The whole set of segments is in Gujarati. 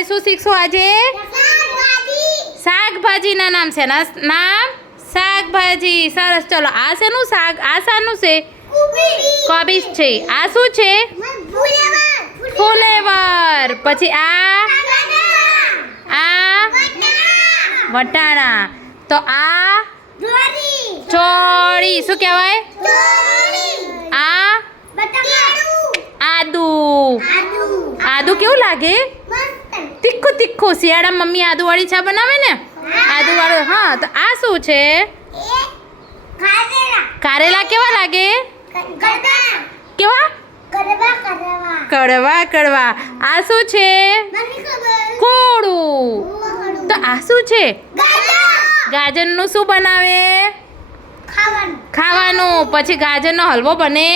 આપણે શું શીખશું આજે? શાકભાજીના નામ છે નામ શાકભાજી. સરસ. ચલો આ શેનું શાક? આ શાનું છે? કોબીજ છે. આ શું છે? ફુલેવર. પછી આ વટાણા. તો આ ચોળી. શું કહેવાય? આ આદુ. આદુ કેવું લાગે? તીખું તીખું. શિયાળામાં મમ્મી આદુવાળી ચા બનાવે ને, આદુવાળું. હા, તો આ શું છે? કારેલા. કેવા લાગે? કેવા? કડવા કડવા. આ શું છે? કોળું. તો આ શું છે? ગાજરનું શું બનાવે? ખાવાનું. પછી ગાજરનો હલવો બને.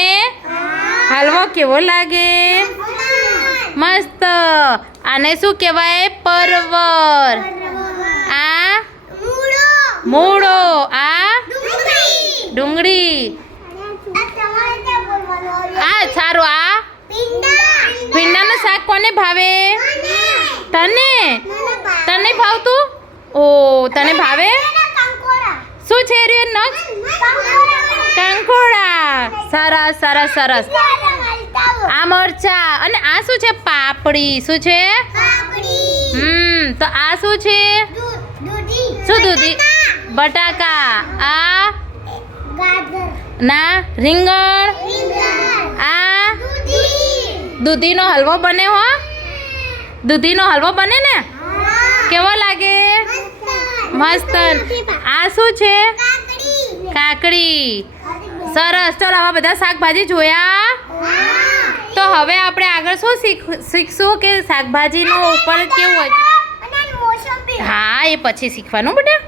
હલવો કેવો લાગે? મસ્ત. આને શું કહેવાય? પરવર. આ મૂળો. આ ડુંગળી. આ સારું. આ ભીંડાનું શાક કોને ભાવે? તને? તને ભાવતું? ઓ, તને ભાવે? શું છે રે? કંકોડા. સરસ સરસ સરસ. આ મરચા. અને આ શું છે? પાપડી. શું છે? તો આ શું છે? શું? દૂધી. બટાકા. આ ના રીંગણ. આ દૂધીનો હલવો બને હો. દૂધીનો હલવો બને ને? કેવો લાગે? મસ્ત. આ શું છે? કાકડી. સરસ. ચલો હવે બધા શાકભાજી જોયા. તો હવે આપણે આગળ શું શીખશું કે શાકભાજીનો ઉપર કેવું હોય? હા, એ પછી શીખવાનું બેટા.